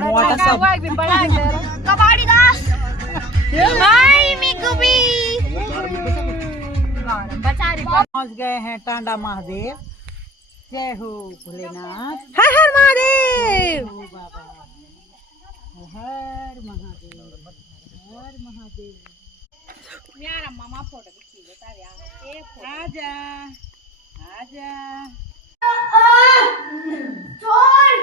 मोटा सब कबाड़ी दास भाई मिकू भी पहुंच गए हैं टांडा महादेव। जय हो भोलेनाथ। हर हर महादेव बाबा हर महादेव हर महादेव। मेरा मामा फोटो खींच लेता है यार आजा आजा छोड़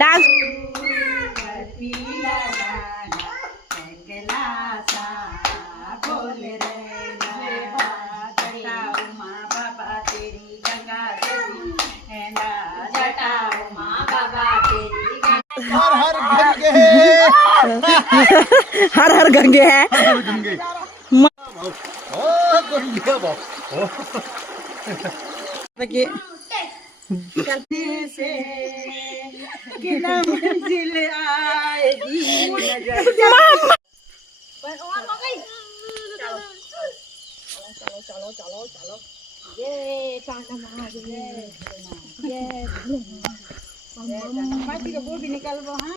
डांस हर हर गंगे हर हर गंगे है गंगे ओ गंगे बाबा देखिए से कितना मंजिल आएगी नजर। चलो ये टांडा महादेव ये माटी का वो भी निकल वो। हाँ